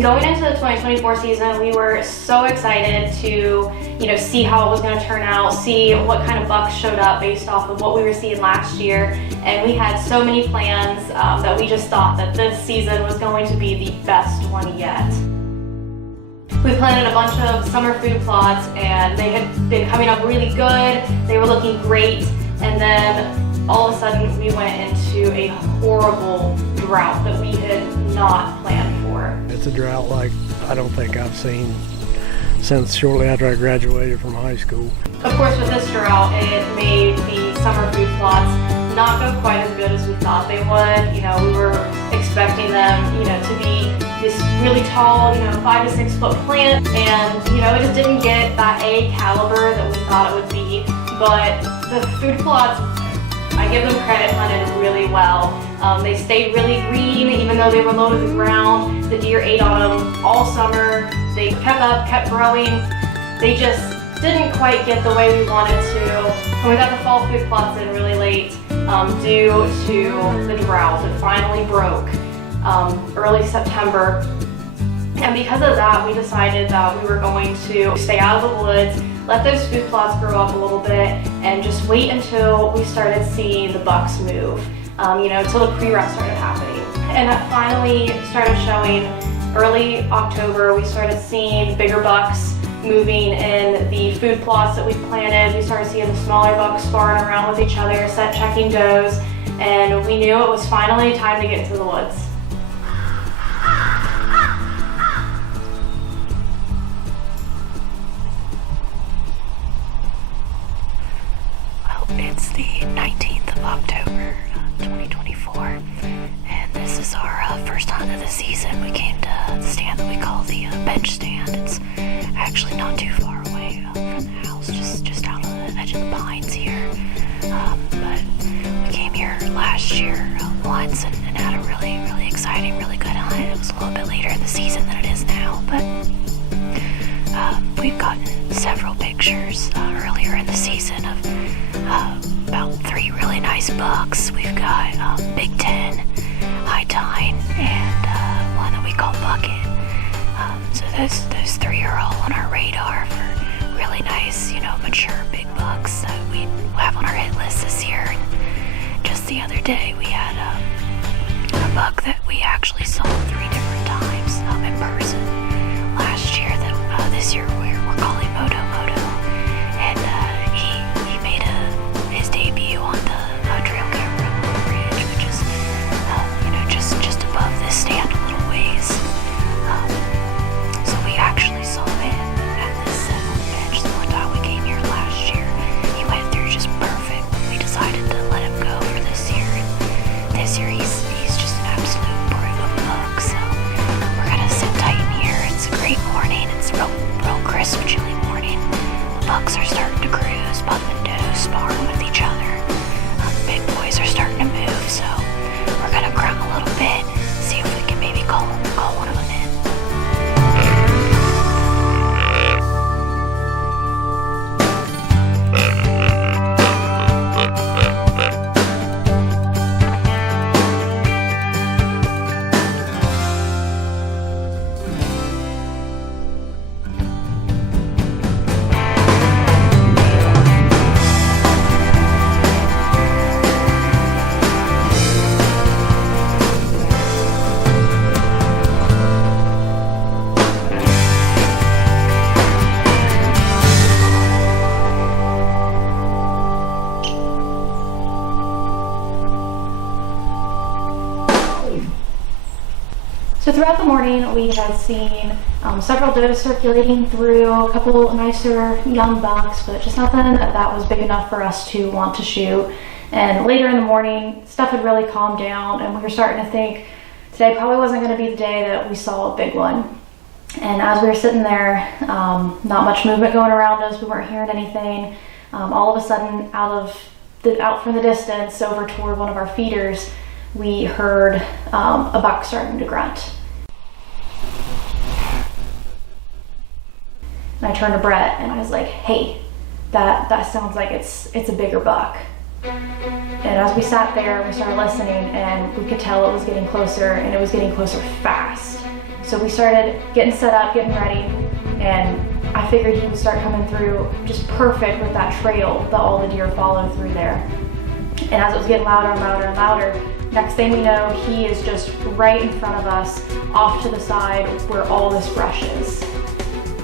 Going into the 2024 season, we were so excited to, see how it was going to turn out, see what kind of bucks showed up based off of what we were seeing last year. And we had so many plans that we just thought that this season was going to be the best one yet. We planted a bunch of summer food plots and they had been coming up really good. They were looking great. And then all of a sudden we went into a horrible drought that we had not planned for. It's a drought like I don't think I've seen since shortly after I graduated from high school. Of course, with this drought, it made the summer food plots not go quite as good as we thought they would. We were expecting them, to be this really tall, 5 to 6 foot plant, and it just didn't get that A caliber that we thought it would be. But the food plots, I give them credit, hunted really well. They stayed really green even though they were low to the ground. The deer ate on them all summer. They kept up, kept growing. They just didn't quite get the way we wanted to. And we got the fall food plots in really late due to the drought. It finally broke early September. And because of that, we decided that we were going to stay out of the woods, let those food plots grow up a little bit, and just wait until we started seeing the bucks move, until the pre-rut started happening. And that finally started showing early October. We started seeing bigger bucks moving in the food plots that we planted. We started seeing the smaller bucks sparring around with each other, checking does, and we knew it was finally time to get into the woods. It's the 19th of October, 2024, and this is our first hunt of the season. We came to the stand that we call the bench stand. It's actually not too far away from the house, just out on the edge of the pines here. But we came here last year once and had a really, really exciting, really good hunt. It was a little bit later in the season than it is now, but we've gotten several pictures earlier in the season of about 3 really nice bucks. We've got Big Ten, High Tine, and one that we call Bucket. So those 3 are all on our radar for really nice, mature big bucks that we have on our hit list this year. And just the other day we had a buck that we actually saw 3 different times in person last year that this year we're calling MotoMoto. And he made his debut on the trail camera bridge, which is just above this stand a little ways. So we actually saw him at this set on the bench the one time we came here last year. He went through just perfect. We decided to let him go for this year, and this year he's just an absolute brute of a buck. So we're gonna sit tight in here. It's a great morning. It's real crisp, chilly morning. The bucks are starting to cruise, pumping does, sparring with each other. The big boys are starting to move, so we're gonna ground a little bit, see if we can maybe call one of them in. So throughout the morning, we had seen several does circulating through, a couple nicer young bucks, but just nothing that was big enough for us to want to shoot. And later in the morning, stuff had really calmed down, and we were starting to think today probably wasn't going to be the day that we saw a big one. And as we were sitting there, not much movement going around us, we weren't hearing anything. All of a sudden, out from the distance over toward one of our feeders, we heard a buck starting to grunt. And I turned to Brett and I was like, hey, that sounds like it's a bigger buck. And as we sat there, we started listening, and we could tell it was getting closer, and it was getting closer fast. So we started getting set up, getting ready, and I figured he would start coming through just perfect with that trail that all the deer follow through there. And as it was getting louder and louder and louder, next thing we know, he is just right in front of us, off to the side where all this brush is.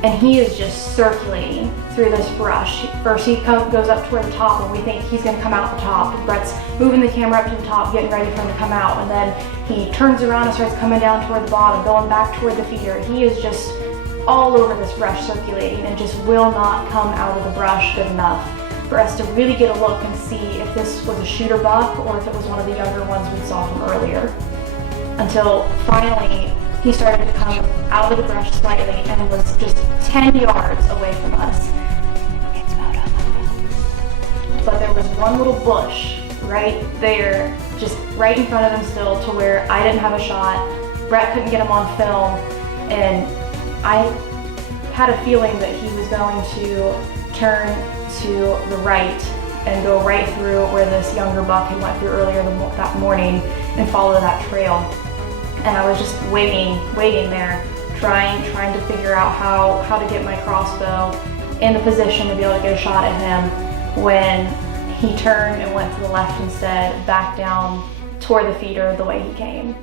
And he is just circulating through this brush. First he goes up toward the top, and we think he's gonna come out the top. Brett's moving the camera up to the top, getting ready for him to come out, and then he turns around and starts coming down toward the bottom, going back toward the feeder. He is just all over this brush circulating and just will not come out of the brush good enough for us to really get a look and see if this was a shooter buck or if it was one of the younger ones we saw from earlier. Until finally, he started to come out of the brush slightly and was just 10 yards away from us. But there was one little bush right there, just right in front of him still, to where I didn't have a shot. Brett couldn't get him on film, and I had a feeling that he was going to turn to the right and go right through where this younger buck had went through earlier that morning and follow that trail. And I was just waiting there, trying to figure out how to get my crossbow in the position to be able to get a shot at him, when he turned and went to the left instead, back down toward the feeder the way he came.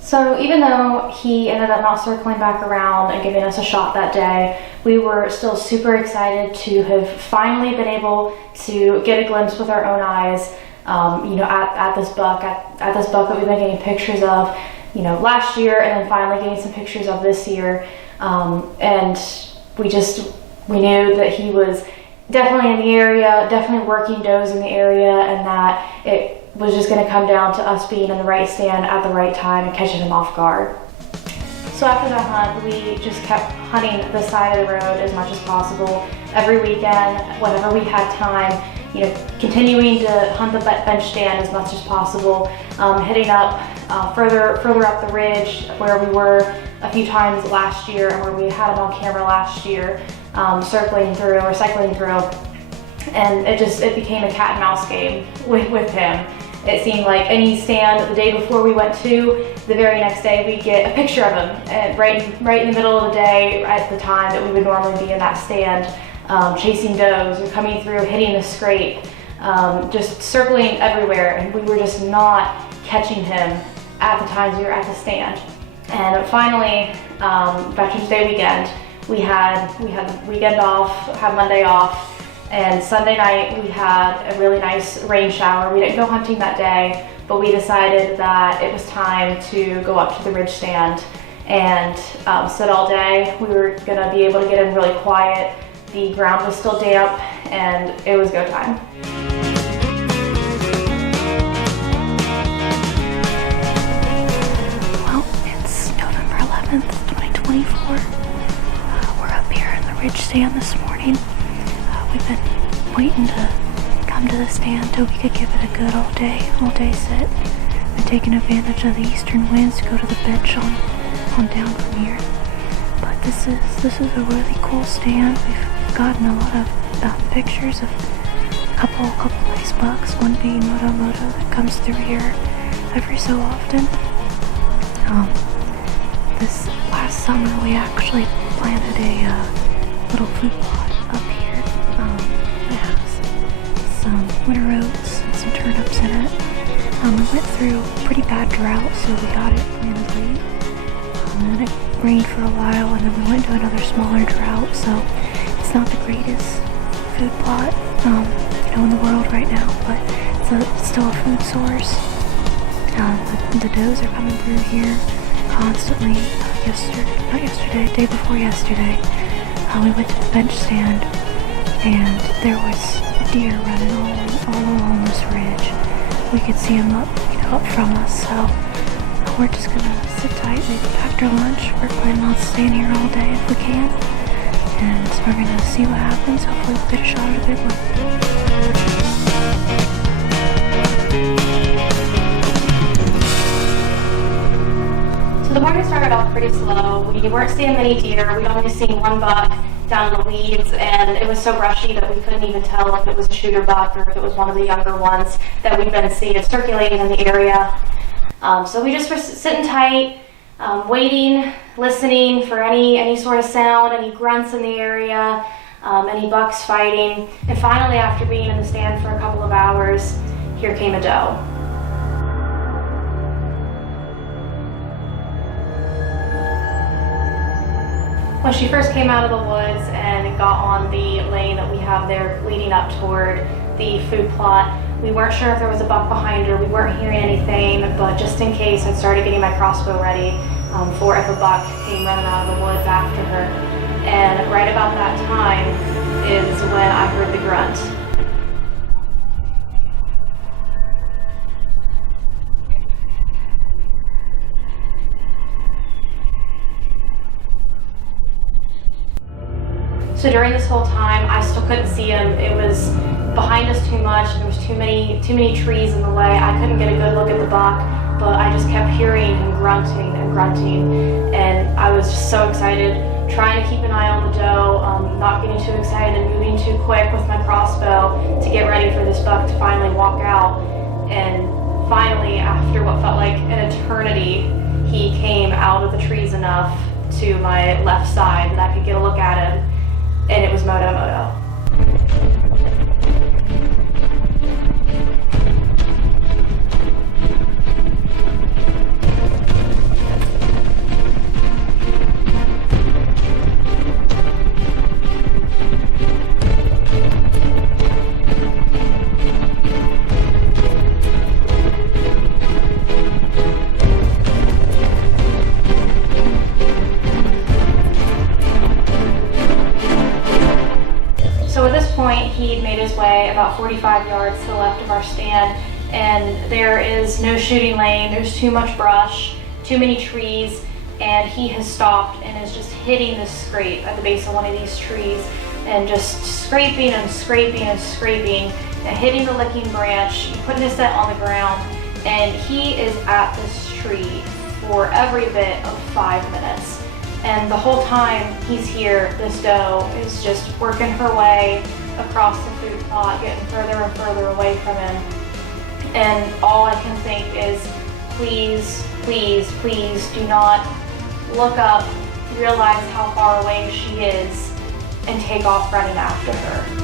So even though he ended up not circling back around and giving us a shot that day, we were still super excited to have finally been able to get a glimpse with our own eyes, at this buck that we've been getting pictures of, last year, and then finally getting some pictures of this year. And we knew that he was definitely in the area, definitely working does in the area, and that it was just going to come down to us being in the right stand at the right time and catching him off guard. So after that hunt, we just kept hunting the side of the road as much as possible. Every weekend, whenever we had time, continuing to hunt the bench stand as much as possible, hitting up further up the ridge where we were a few times last year and where we had him on camera last year, cycling through. And it became a cat and mouse game with him. It seemed like any stand the day before we went to, the very next day we'd get a picture of him, and right in the middle of the day at the time that we would normally be in that stand, chasing does or coming through, hitting the scrape, just circling everywhere, and we were just not catching him at the times we were at the stand. And finally, Veterans Day weekend, we had the weekend off, had Monday off, and Sunday night we had a really nice rain shower. We didn't go hunting that day, but we decided that it was time to go up to the ridge stand and sit all day. We were gonna be able to get in really quiet. The ground was still damp, and it was go time. Well, it's November 11th, 2024. We're up here in the ridge stand this morning. We've been waiting to come to the stand till we could give it a good all day sit. Been taking advantage of the eastern winds to go to the bench on down from here. But this is a really cool stand. We've gotten a lot of pictures of a couple nice bucks. One being MotoMoto that comes through here every so often. This last summer we actually planted a little food plot up here. It has some winter oats and some turnips in it. We went through a pretty bad drought, so we got it planted late. And then it rained for a while, and then we went to another smaller drought, so it's not the greatest food plot in the world right now, but it's still a food source. The does are coming through here constantly. Day before yesterday, we went to the bench stand, and there was deer running all along this ridge. We could see them up from us, so we're just gonna sit tight. We packed our lunch. We're planning on staying here all day if we can, and we're gonna see what happens. Hopefully we'll get a shot at a big one. The morning started off pretty slow. We weren't seeing many deer. We'd only seen one buck down in the weeds, and it was so brushy that we couldn't even tell if it was a shooter buck or if it was one of the younger ones that we've been seeing circulating in the area. So we just were sitting tight, waiting, listening for any sort of sound, any grunts in the area, any bucks fighting. And finally, after being in the stand for a couple of hours, here came a doe. When she first came out of the woods and got on the lane that we have there leading up toward the food plot, we weren't sure if there was a buck behind her. We weren't hearing anything, but just in case, I started getting my crossbow ready for if a buck came running out of the woods after her. And right about that time is when I heard the grunt. So during this whole time, I still couldn't see him. It was behind us too much, and there was too many trees in the way. I couldn't get a good look at the buck, but I just kept hearing him grunting and grunting, and I was just so excited, trying to keep an eye on the doe, not getting too excited and moving too quick with my crossbow to get ready for this buck to finally walk out. And finally, after what felt like an eternity, he came out of the trees enough to my left side that I could get a look at him. And it was MotoMoto. He made his way about 45 yards to the left of our stand, and there is no shooting lane. There's too much brush, too many trees, and he has stopped and is just hitting this scrape at the base of one of these trees and just scraping and scraping and scraping and hitting the licking branch, putting his set on the ground, and he is at this tree for every bit of 5 minutes. And the whole time he's here, this doe is just working her way across the food plot, getting further and further away from him. And all I can think is, please, please, please do not look up, realize how far away she is, and take off running after her.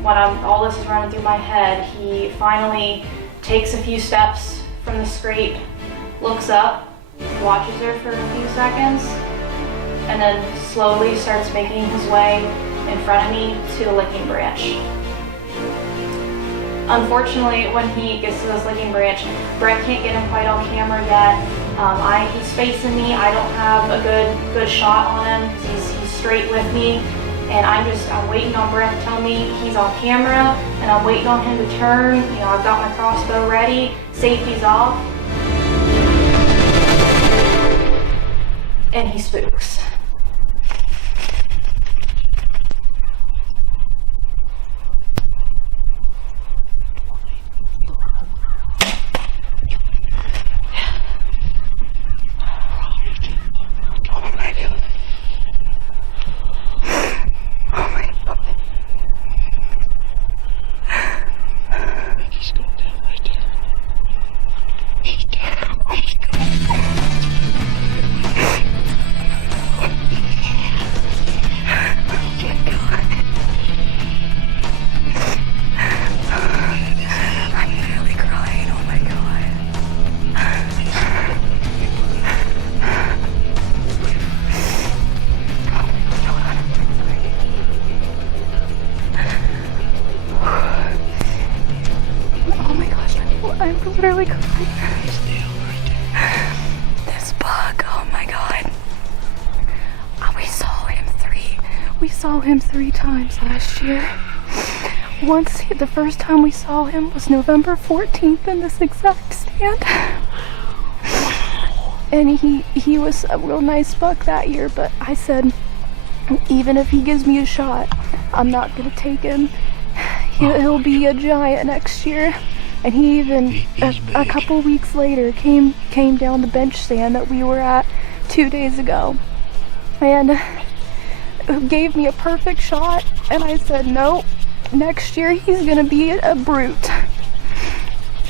When all this is running through my head, he finally takes a few steps from the scrape, looks up, watches her for a few seconds, and then slowly starts making his way in front of me to the licking branch. Unfortunately, when he gets to this licking branch, Brett can't get him quite on camera yet. He's facing me. I don't have a good shot on him because he's straight with me. And I'm waiting on Brett to tell me he's on camera, and I'm waiting on him to turn. You know, I've got my crossbow ready, safety's off. And he spooks. I'm literally crying. This bug, oh my god. We saw him three times last year. Once, the first time we saw him was November 14th in this exact stand. And he was a real nice buck that year, but I said, even if he gives me a shot, I'm not gonna take him. He'll be a giant next year. And he even, a couple weeks later, came down the bench stand that we were at 2 days ago and gave me a perfect shot. And I said, no, next year he's gonna be a brute.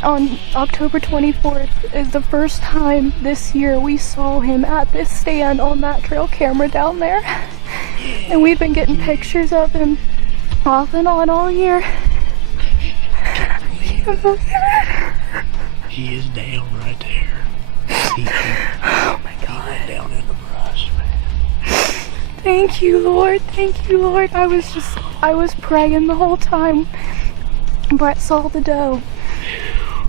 On October 24th is the first time this year we saw him at this stand on that trail camera down there. And we've been getting pictures of him off and on all year. He is down right there. Oh my God. He went down in the brush, man. Thank you, Lord. Thank you, Lord. I was praying the whole time. Brett saw the doe.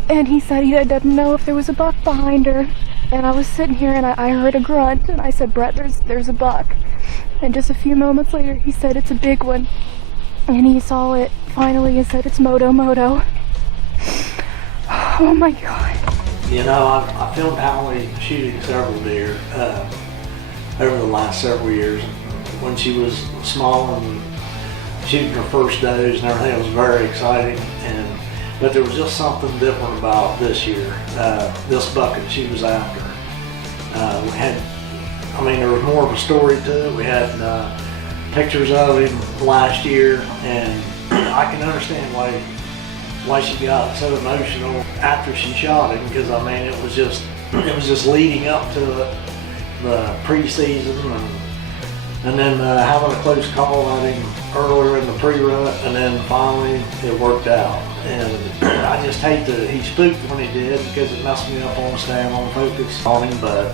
And he said he didn't know if there was a buck behind her. And I was sitting here and I heard a grunt and I said, Brett, there's a buck. And just a few moments later he said it's a big one. And he saw it finally and said it's MotoMoto. Oh my God. You know, I filmed Halle shooting several deer over the last several years. When she was small and shooting her first does and everything, it was very exciting. But there was just something different about this year, this buck that she was after. There was more of a story to it. We had pictures of him last year, and I can understand why she got so emotional after she shot him, because it was just leading up to the preseason and then having a close call at him earlier in the pre-rut, and then finally it worked out. And I just hate that he spooked when he did, because it messed me up on staying on focus on him. But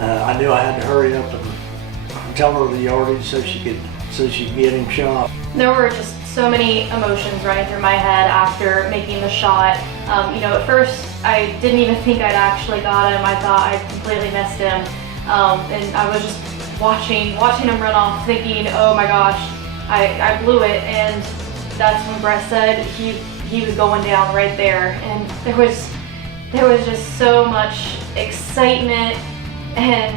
I knew I had to hurry up and tell her the yardage so she could get him shot. There were just so many emotions running through my head after making the shot. At first I didn't even think I'd actually got him. I thought I'd completely missed him. And I was just watching him run off thinking, oh my gosh, I blew it. And that's when Brett said he was going down right there. And there was just so much excitement and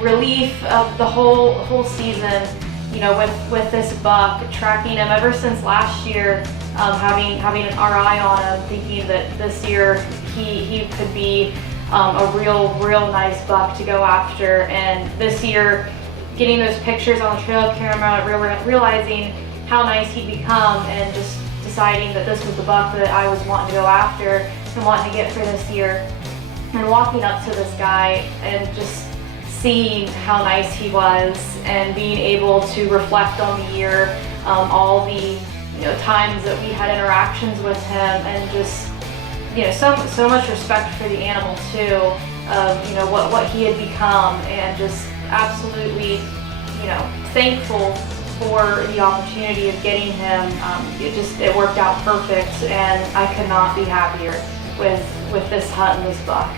relief of the whole season, with this buck, tracking him ever since last year, having our eye on him, thinking that this year he could be a real nice buck to go after. And this year, getting those pictures on the trail camera, realizing how nice he'd become, and just deciding that this was the buck that I was wanting to go after and wanting to get for this year. And walking up to this guy and just seeing how nice he was, and being able to reflect on the year, all the times that we had interactions with him, and just so much respect for the animal too, of what he had become, and just absolutely thankful for the opportunity of getting him. It worked out perfect, and I could not be happier with this hunt and this buck.